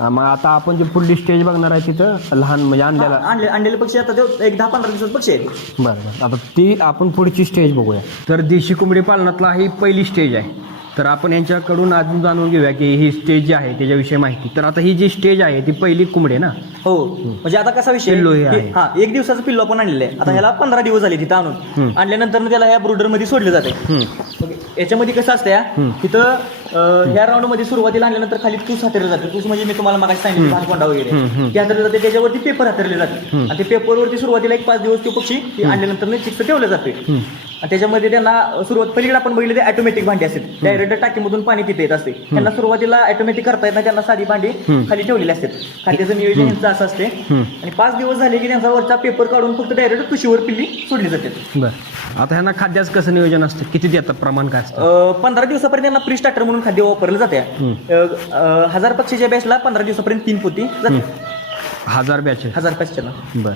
मग आता आपण जे पुढली स्टेज बघणार आहे तिथं लहान म्हणजे आणलेला आणलेले पक्षी आता ते एक 10-15 दिवसात पक्षी आहेत. बरं बरं आता ती आपण पुढची स्टेज बघूया. तर देशी कोंबडी पालनातला ही पहिली स्टेज आहे. तर आपण यांच्याकडून अजून जाणून घेऊया की ही स्टेज जी आहे त्याच्याविषयी माहिती. तर आता ही जी स्टेज आहे ती पहिली कोंबडी आहे ना. हो म्हणजे आता कसा विषय पिल्लू हे की- आहे. हा 1 दिवसाचं पिल्लू आपण आणलेलं आहे. आता ह्याला 15 दिवस झाले तिथं आणून आणल्यानंतर त्याला ह्या ब्रुडर मध्ये सोडले जाते. ओके. याच्यामध्ये कसं असतं तिथं ह्या राऊंड मध्ये सुरुवातीला आणल्यानंतर खाली तूस हातरले जाते. तूस म्हणजे मी तुम्हाला मागाशी सांगितलं भातकोंडा वगैरे ते हातरले जाते. त्याच्यावरती पेपर हातरले जाते आणि ते पेपरवरती सुरुवातीला 1-5 दिवस तो पक्षी आणल्यानंतर चिक्स ठेवले जाते. आणि त्याच्यामध्ये त्यांना सुरुवात पलीकडे आपण बघितले ते ऑटोमॅटिक भांडी असते. डायरेक्ट टाकीमधून पाणी तिथे येत असते. त्यांना सुरुवातीला ऑटोमॅटिक करता येत नाही. त्यांना साधी भांडी खाली ठेवलेली असतात. खाली त्याचं नियोजन यांचं असं असते. आणि 5 दिवस झाले की त्यांचा वरचा पेपर काढून फक्त डायरेक्ट तुशीवर पिल्ली सोडली जाते. बरं आता ह्यांना खाद्याचं कसं नियोजन असतं, किती देतात, प्रमाण काय असतं? 15 दिवसापर्यंत त्यांना प्री स्टार्टर म्हणून खाद्य वापरलं जाते. 1000 पक्षीच्या बॅचला 15 दिवसापर्यंत 3 पोती जाते. 1000 बॅच. 1000 पक्षीला. बरं